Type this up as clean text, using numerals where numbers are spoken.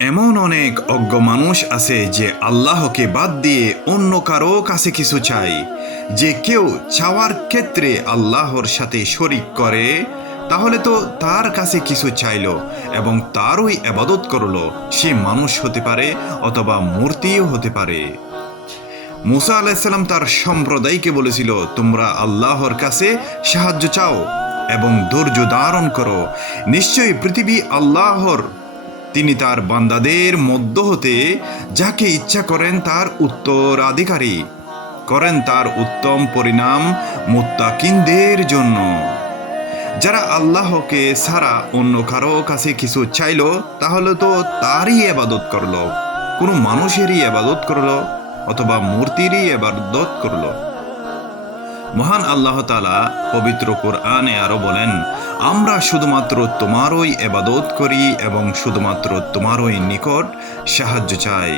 এমন অনেক অজ্ঞ মানুষ আছে যে আল্লাহকে বাদ দিয়ে অন্য কারো কাছে কিছু চায়। যে কেউ চাওয়ার ক্ষেত্রে আল্লাহর সাথে শরিক করে, তাহলে তো তার কাছে কিছু চাইলো এবং তারই ইবাদত করলো। সে মানুষ হতে পারে অথবা মূর্তিও হতে পারে। মুসা আলাইসাল্লাম তার সম্প্রদায়কে বলেছিল, তোমরা আল্লাহর কাছে সাহায্য চাও এবং ধৈর্য ধারণ করো। নিশ্চয়ই পৃথিবী আল্লাহর। তিনি তার বান্দাদের মধ্য হতে যাকে ইচ্ছা করেন তার উত্তরাধিকারী করেন। তার উত্তম পরিণাম মুত্তাকিনদের জন্য। যারা আল্লাহকে ছাড়া অন্য কারো কাছে কিছু চাইলো, তাহলে তো তারই ইবাদত করলো, কোনো মানুষেরই ইবাদত করলো অথবা মূর্তিরই ইবাদত করলো। মহান আল্লাহ তাআলা পবিত্র কোরআনে আরো বলেন, আমরা শুধুমাত্র তোমারই ইবাদত করি এবং শুধুমাত্র তোমারই নিকট সাহায্য চাই।